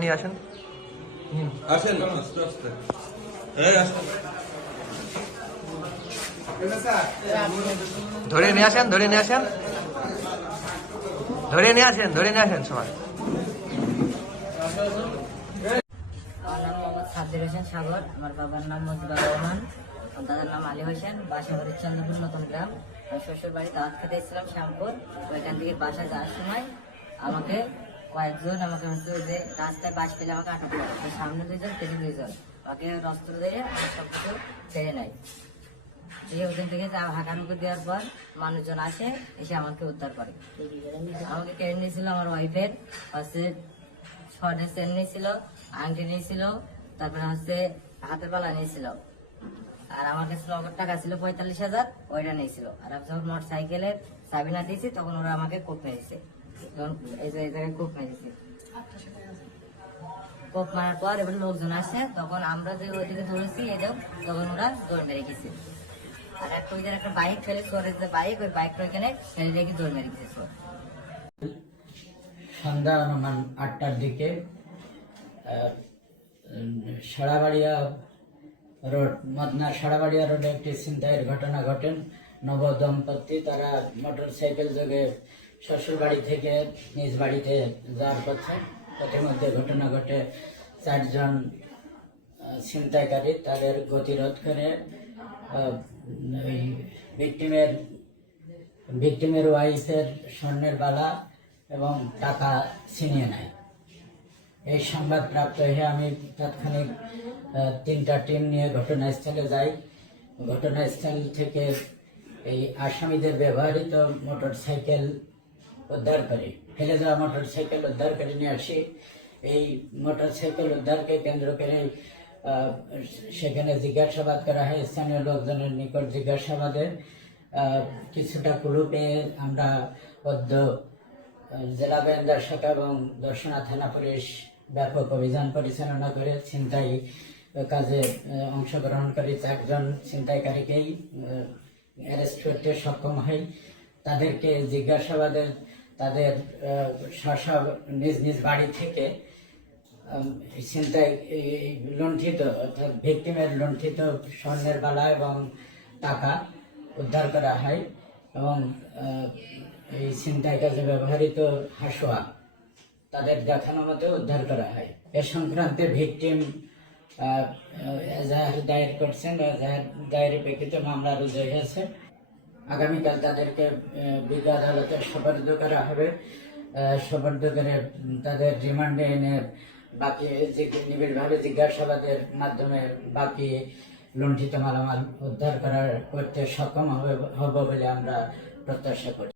নিয়ে আসেন। আসেন। আস্তে আস্তে ধরে নিয়ে আসেন ধরে নিয়ে আসেন। ধরে নিয়ে আসেন ধরে নিয়ে আসেন সবাই। আমার নাম মোহাম্মদ সাদ্দির হোসেন সাগর আমার বাবার নাম মজিবুর রহমান। দাদার নাম আলী হোসেন, বাসা বাড়ির চন্দ্রপুর নতুন গ্রাম। আমি শ্বশুর বাড়ি দাওয়াত খেতে এসেছিলাম শ্যামপুর। ওইখান থেকে বাসা যাওয়ার সময় আমাকে কয়েকজন আমাকে হচ্ছে যে রাস্তায় বাস পেলে আমাকে আটক করে। সামনে দুইজন, পেছনে দুইজন। আমাকে অস্ত্র দিয়ে সব কিছু ছেড়ে নেয় এই ওখান থেকে হাঁকানুকি দেওয়ার পর মানুষজন আসে, এসে আমাকে উদ্ধার করে। আমাকে কেড়ে নিয়েছিল আমার ওয়াইফের। হচ্ছে শর্টের চেন নিয়েছিল, আংটি নিয়েছিল, তারপরে হচ্ছে হাতের পালা নিয়েছিল। আর আমার কাছে নগদ টাকা ছিল পঁয়তাল্লিশ হাজার, ওইটা নিয়েছিল। আর আমি যখন মোটর সাইকেলের চাবি না দিয়েছি, তখন ওরা আমাকে কোপ মেরেছে এই জায়গায় কোপ মেরেছে কোপ মারার পর এবার লোকজন আসে, তখন আমরা যে ওইদিকে ধরেছি, এই তখন ওরা দৌড় মেরে গেছে। আর একটা ওই যে একটা বাইক ফেলে যে বাইক ওই বাইকটা ওইখানে ফেলে রেখে দৌড় মেরে গেছে সন্ধ্যা অনুমান আটটার দিকে সারাবাড়িয়া রোড, মদনা সারাবাড়িয়া রোডে একটি ছিনতাইয়ের ঘটনা ঘটেন। নব দম্পতি তারা মোটর সাইকেল যোগে শ্বশুর বাড়ি থেকে নিজ বাড়িতে যাওয়ার পথে পথের মধ্যে ঘটনা ঘটে। চারজন ছিনতাইকারী তাদের গতিরোধ করে ভিক্টিমের ভিক্টিমের ওয়াইফের স্বর্ণের বালা এবং টাকা ছিনিয়ে নেয়। এই সংবাদ প্রাপ্ত হয়ে আমি তাৎক্ষণিক তিনটা টিম নিয়ে ঘটনাস্থলে যাই। ঘটনাস্থল থেকে এই আসামিদের ব্যবহৃত মোটর সাইকেল উদ্ধার করি। ফেলে যাওয়া মোটর সাইকেল উদ্ধার করে নিয়ে আসি। এই মোটর সাইকেল উদ্ধারকে কেন্দ্র করে সেখানে জিজ্ঞাসাবাদ করা হয়। স্থানীয় লোকজনের নিকট জিজ্ঞাসাবাদে কিছুটা ক্লু পেয়ে আমরা পদ্ম জেলা গোয়েন্দা শাখা এবং দর্শনা থানা পুলিশ ব্যাপক অভিযান পরিচালনা করে ছিনতাই কাজে অংশগ্রহণকারী চারজন ছিনতাইকারীকেই অ্যারেস্ট করতে সক্ষম হয় তাদেরকে জিজ্ঞাসাবাদে তাদের স্ব- নিজ নিজ বাড়ি থেকে ছিনতাই লুণ্ঠিত, অর্থাৎ ভিক্টিমের লুণ্ঠিত স্বর্ণের বালা এবং টাকা উদ্ধার করা হয় এবং এই ছিনতাই কাজে ব্যবহৃত হাসুয়া তাদের দেখানো মতো উদ্ধার করা হয়। এ সংক্রান্তে ভিকটিম এজাহার দায়ের করছেন। এজাহার দায়ের প্রেক্ষিতে মামলা রুজু হয়েছে। আগামীকাল তাদেরকে বিজ্ঞ আদালতে সোপর্দ করা হবে। আহ, করে তাদের রিমান্ডে এনে বাকি নিবিড়ভাবে জিজ্ঞাসাবাদের মাধ্যমে বাকি লুণ্ঠিত মালামাল উদ্ধার করার করতে সক্ষম হবে হব বলে আমরা প্রত্যাশা করি।